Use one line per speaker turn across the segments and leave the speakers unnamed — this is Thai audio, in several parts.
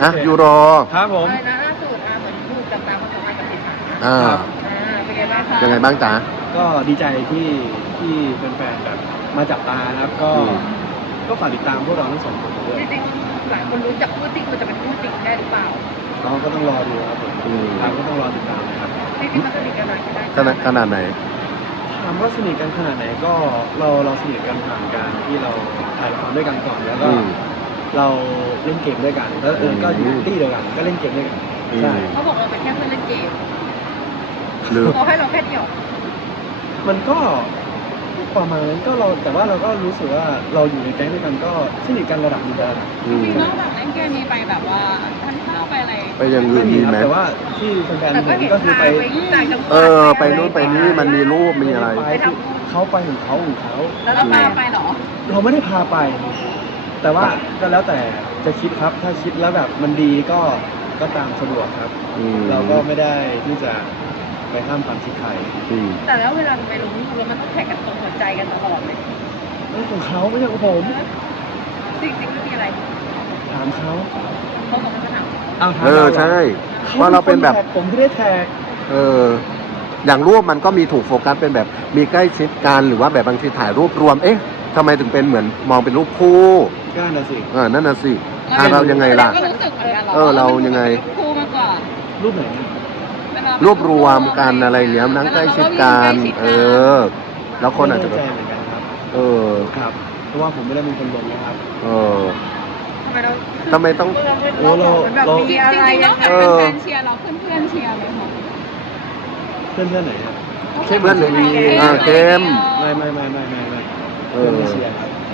ยูโร
ครับผม
อะไรนะล่าสุดเหมือนพูดตามๆมากับติดค่ะเป็นไงบ้างคะ
ยังไงบ้างจ๊ะ
ก็ดีใจที่แฟนๆแบบมาจับตานะครับก็ฝากติดตามพวกเราทั้งสองคนด้วย
จริงๆหลายคนรู้จักคู่จริงมันจะเป็นคู่จริงได้หรือเปล่า
เราก็ต้องรอดูครับผมเราก็ต้องรอติดตามนะครับ
จริงๆมันสนิทกันหน่อยก็ได้
ขนาดไหน
ถามว่าสนิทกันขนาดไหนก็เราสนิทกันผ่านการที่เราถ่ายละครด้วยกันก่อนแล้วก็เราเล่นเกมด้วยกันแล้วก็อยู่ที่เดียวกันก็เล่นเกมด้วยกันใช่
เขาบอกเราเป็นแค่เพื่อนเล่นเกม
หรือ
เขาให้เราแค่เดียว
มันก็ประมาณนั้นก็เราแต่ว่าเราก็รู้สึกว่าเราอยู่ในแก๊งด้วยกันก็สนิทกันระดับหนึ่งแล้วนะ
จริงๆนอกจากเล่นเกมมีไปแบบว่าทานข้าวไปอะไร
ไปอย่างอื่นมีไหม
แต่ว่าที่แฟนๆเห็นก็คือไป
ไปนู่นไปนี่มันมีรูปมีอะไร
เขาไปของเขา
แล้วเราพาไปเหรอ
เราไม่ได้พาไปแต่ว่าก็แล้วแต่จะคิดครับถ้าคิดแล้วแบบมันดีก็ตามสะดวกครับเราก็ไม่ได้ที่จะไปห้ามความคิดใคร
แต่แล้วเวลาไปลงรูปแล้วมันต้องแท็กกันตรงหัวใจกันตลอดเลย
นั่นของเขาไม่ใช่ของผม
จริงๆไม่มีอะไร
ถามเขา
เขาบอกว่าจะถาม
ใช่เพราะเราเป็นแบบ
ผมไม่ได้แท็ก
อย่างรูปมันก็มีถูกโฟกัสเป็นแบบมีใกล้ชิดกันหรือว่าแบบบางทีถ่ายรูปรวมทำไมถึงเป็นเหมือนมองเป็นรูปคู่
นั่นน่ะสิ
นั่นน่ะสิเรายังไงล่ะเรายังไง
คู่มากกว่า
รูปไหน
รวบรวมกันอะไรเงี้ยนั่งใกล้ชิดกันแล้วคนอาจจะแบบ
ครับเพราะว่าผมไม่ได้เป็นคนลงนะครับ
ทำไมต้อง
เรา
จริงๆนอกจากเป็นแฟนเชียร์เราเพื่อนเชียร์ไหมคะ
เพื่อนไหนครับ
เพื่อนหรือมีเข้ม
ไม่เพื่อนเชียร์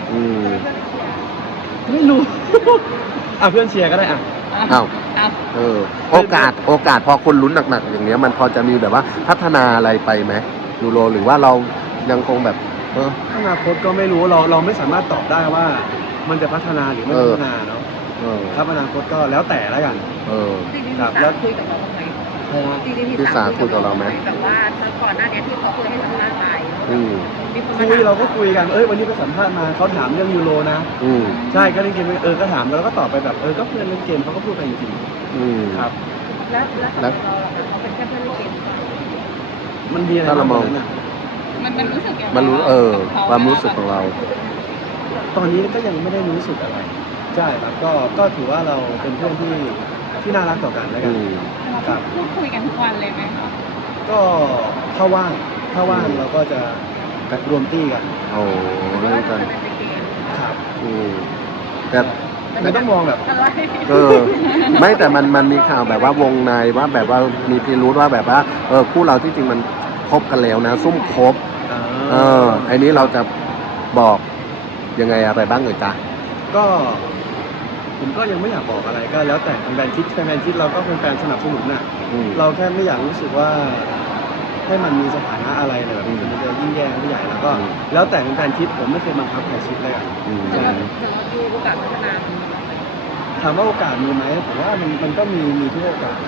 ไม่รู้เพื่อนเชียร์ก็ได้
โอกาสพอคนลุ้นหนักๆอย่างเงี้ยมันพอจะมีแบบว่าพัฒนาอะไรไปไหมยูโรหรือว่าเรายังคงแบบ
อนาคตก็ไม่รู้เราไม่สามารถตอบได้ว่ามันจะพัฒนาหรือไม่พัฒนาเนาะครับอนาคตก็แล้วแต่แล้วกัน
ครับแล้วคุยกับเราไหม
พี่สาคุยกับเราไหม
แบบว่าก่อนหน้านี้ที่เขาเคยให้สัมภาษณ์ไป
คุยเราก็คุยกันวันนี้ไปสัมภาษณ์มาเขาถามเรื่องยูโรนะใช่ก็เล่นเกมก็ถามแล้วก็ตอบไปแบบก็เพื่อนเล่นเกมเขาก็พูดไปจริงๆครับ
แล้วเขาเป็นแค่เพื่อนเล่นเกม
มันดีอะไร
ถ้าเรามอง
มันรู้สึก
มันรู้ความรู้สึกของเรา
ตอนนี้ก็ยังไม่ได้รู้สึกอะไรใช่ครับก็ถือว่าเราเป็นเพื่อนที่น่ารักต่อกันแล้วกัน
ครับพูดคุยกันทุกวันเลยไหมคะ
ก็ถ้าว่างเราก็จะรวมตี้กัน
เล่นกัน
ครับ
แต่
ไม่ต้องมองแบบ
ไม่แต่มันมีข่าวแบบว่าวงในว่าแบบว่ามีพิรุธว่าแบบว่าคู่เราที่จริงมันคบกันแล้วนะซุ่มคบไอ้นี้เราจะบอกยังไงอะไรบ้างจ๊ะ
ก็ผมก็ยังไม่อยากบอกอะไรก็แล้วแต่แฟนคิดเราก็เป็นแฟนสนับสนุนน่ะเราแค่ไม่อยากรู้สึกว่าให้มันมีสถานะอะไรเลยแบบมันจะยิ่งแย่ผู้ใหญ่แล้วก็แล้วแต่แฟนคิดผมไม่เคยบังคับใครคิดเลย
แต่เราดูโอกาสพัฒนา
ถามว่าโอกาสมีไหมผมว่ามันก็มีทุกโอกาส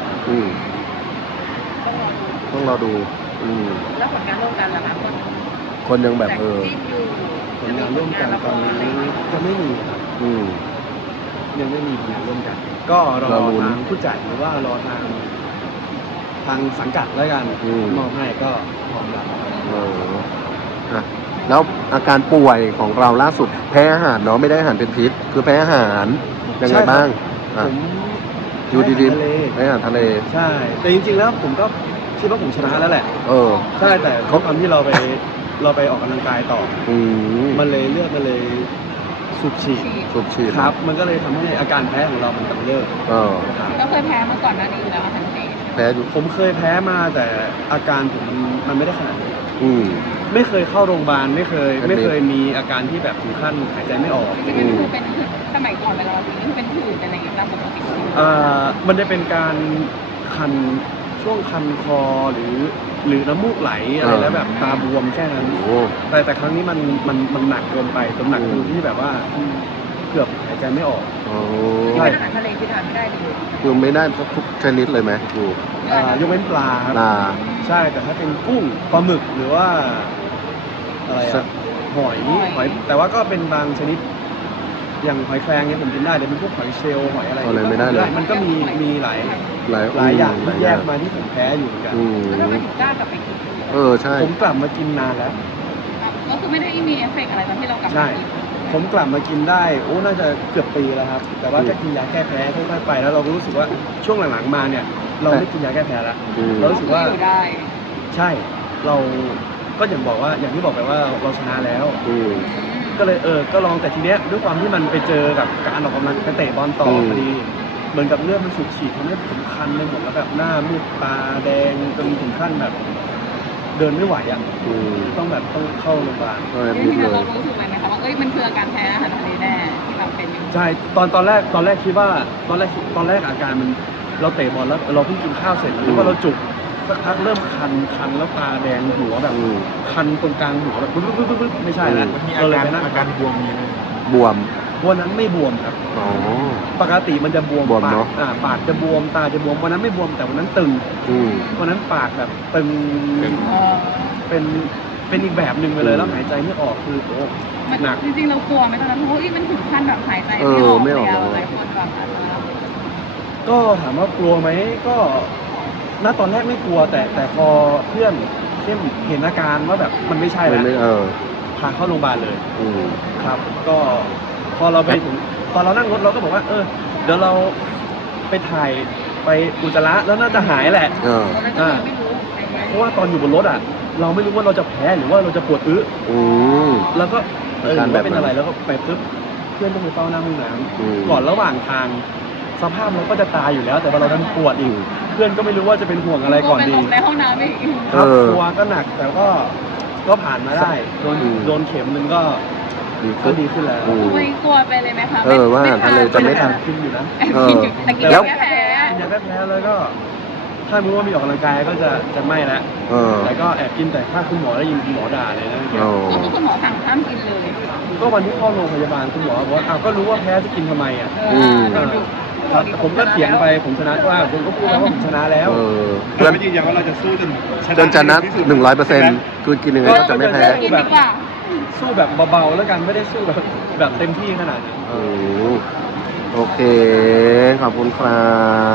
ต้องรอดู
แล้วผลงานร่วมกันล่ะคะ
คนยังแบบ
ผลงานร่วมกันตอนนี้จะไม่มีครับยังไม่มีผลงานร่วมกันก็รอทางผู้จัดหรือว่ารอทางสังกัดแล้วกันมองให้ก็พร้อมรับ
แล้วอาการป่วยของเราล่าสุดแพ้อาหารเนาะไม่ได้อาหารเป็นพิษคือแพ้อาหารยังไงบ้าง
ผม
อยู่ดีๆแพ้อาหารทะเล
ใช่แต่จริงๆแล้วผมก็คิดว่าผมชนะแล้วแหละใช่แต่เพราะความที่เราไปออกกำลังกายต่อมันเลยเลือดมันเลยสูบฉีดครับมันก็เลยทำให้อาการแพ้ของเรามันกำเริบ
ก็เคยแพ้มาก่อนหน้านี้แล้วทันที
แพ้
ผมเคยแพ้มาแต่อาการผมมันไม่ได้ขนาดนี้ไม่เคยเข้าโรงพยาบาลไม่เคยมีอาการที่แบบถึงขั้นหายใจไม่ออก
คือเป็นสมัยก่อนเวลาเรานี่คือเป็นผื่นอะไรอย่างเงี้ยตามปกติ
มันจะเป็นการคันช่วงคันคอหรือน้ำมูกไหลอะไรแล้วแบบตาบวมแค่นั้นแต่ครั้งนี้มันหนักเกินไปจนหนักจนที่แบบว่าเกือบหายใจไม่ออก
ใช่อาหารทะเลที่ทานไม่ได้เลย
คือไม่ได้ทุกชนิดเลยไหม
ยกเว้นปลาครับใช่แต่ถ้าเป็นกุ้งปลาหมึกหรือว่าอะไรหอยแต่ว่าก็เป็นบางชนิดอย่างหอยแครงเนี่ยผมกินได้แต่เป็นพวกหอยเชลล์หอยอะไร
อะไรไม่ได้เลย
มันก็มีหลาย
หลาย
หลายอย่าง
หลา
ที่
ย
แย
อย่าง
กมาที่ผมแพ้อยู่เหมือนกัน
แล้วทำไมถึงกล้ากลับไปกิน
ใช่
ผมกลับมากินนานแล้ว
ก็คือไม่ได้มีเอฟเฟกต์อะไรตอนที่เรากลับ
ใช่
มากิน
ผมกลับมากินได้น่าจะเกือบปีแล้วครับ แต่ว่าก็กินยาแก้แพ้ค่อยๆไปแล้วเราก็รู้สึกว่าช่วงหลังๆมาเนี่ยเราไม่กินยาแก้แพ้แล้ว เรารู้สึกว่า
อยู่ได้
ใช่เราก็อย่างบอกว่าอย่างที่บอกไปว่าเราชนะแล้ว ก็เลยก็ลองแต่ทีเนี้ยด้วยความที่มันไปเจอกับการออกกำลังไปเตะบอลต่อพอดีเหมือนกับเลือดมันสูบฉีดทำให้ผมคันไปหมดแล้วแบบหน้ามืดตาแดงจนถึงขั้นแบบ เดินไม่ไหวอ่ะต้องเข้าโรงพยาบาล
ที่เรารู้สึกไหมคะว่ามันคืออาการแพ้อาหารทะเลแน่ที่เราเป็นอยู่
ใช่ตอนแรกคิดว่าตอนแรกอาการมันเราเตะบอลแล้วเราเพิ่งกินข้าวเสร็จแล้วว่าเราจุกสักพักเริ่มคันแล้วตาแดงหัวแบบคันตรงกลางหัวแบบปึ๊บไม่ใช่แล้ว
มันมี
เราเลยไปนั่ง
อาการบวมมีไหม
บวม
วันนั้นไม่บวมครับ
อ๋อ
ปกติมันจะบวม
บวม
ปา
เน
ก
อะ
ปากจะบวมตาจะบวมวันนั้นไม่บวมแต่วันนั้นตึง
อืม
วันนั้นปากแบบตึงเป็นอีกแบบหนึ่งไปเลยแล้วหายใจไม่ออกคือโอ้หนัก
จริงๆเรากลัวไหมตอนนั้นเพราะว่ามันถึงขั้นแบบหายใจไม่ออกแล้วหลายคนแบบอาจจะ
ก็ถามว่ากลัวไหมก็ณตอนแรกไม่กลัวแต่พอเพื่อนเห็นอาการว่าแบบมันไม่ใช่แล้ว
ไม่
พาเข้าโรงพยาบาลเลย
ม
ครับ ก็พอเราไปถึงตอนเรานั่งรถเราก็บอกว่าเดี๋ยวเราไปถ่ายไปอุจจาระแล้วน่าจะหายแหละ
ตอนนั้นก็ยังไม่รู้
เพราะว่าตอนอยู่บนรถอ่ะ เราไม่รู้ว่าเราจะแพ้หรือว่าเราจะปวดอื้อ
อืม
แล้วก็ห
อาการ
รือ
แบบ
ว่าเป็นอะไรแล้วก็ไปปุ๊บเพื่อนต้องไปเฝ้าหน้าห้องน้
อืม
ำก่อนระหว่างทางสภาพเราก็จะตายอยู่แล้ว แต่ว่าเราดันปวดอีกเพื่อนก็ไม่รู้ว่าจะเป็นห่วงอะไรก่อนดี
ในห้องน้ำอีก
ครับกลัวก็หนักแต่ก็ผ่านมาได้โดนเข็มนึงก็ดีขึ้นแล้ว
ไม่กลัวไปเลยไหมคะ
ว่าทะเลจะไม่ท
กินอยู่นะ
แต่กินแค่แพ้
กินยาแพ้แล้วก็ถ้ารู้ว่ามีออกกำลังกายก็จะไม่ละ แต่ก็แอบกินแต่ถ้าคุณหมอได้ยินคุณหมอด่าเลยนะ
ก็คือคุณหมอสั่งห้ามกินเลย
ก็วันที่เข้าโรงพยาบาลคุณหมอบอกว่าก็รู้ว่าแพ้จะกินทำไมอ่ะ ครับผมก็เถียงไปผมชนะว่าผมก็พูดแล้วว่าผมชนะแล้ว
เพื่อน
ไม่ยืนยันว่าเราจะสู้จน
จนชนะ100%คือกินยังไงก็จะไม่แพ้
กินดีกว่า
สู้แบบเบาๆแล้วกันไม่ได้สู้แบบเต็มที่ขนาดนั้น
โอเค ขอบคุณครับ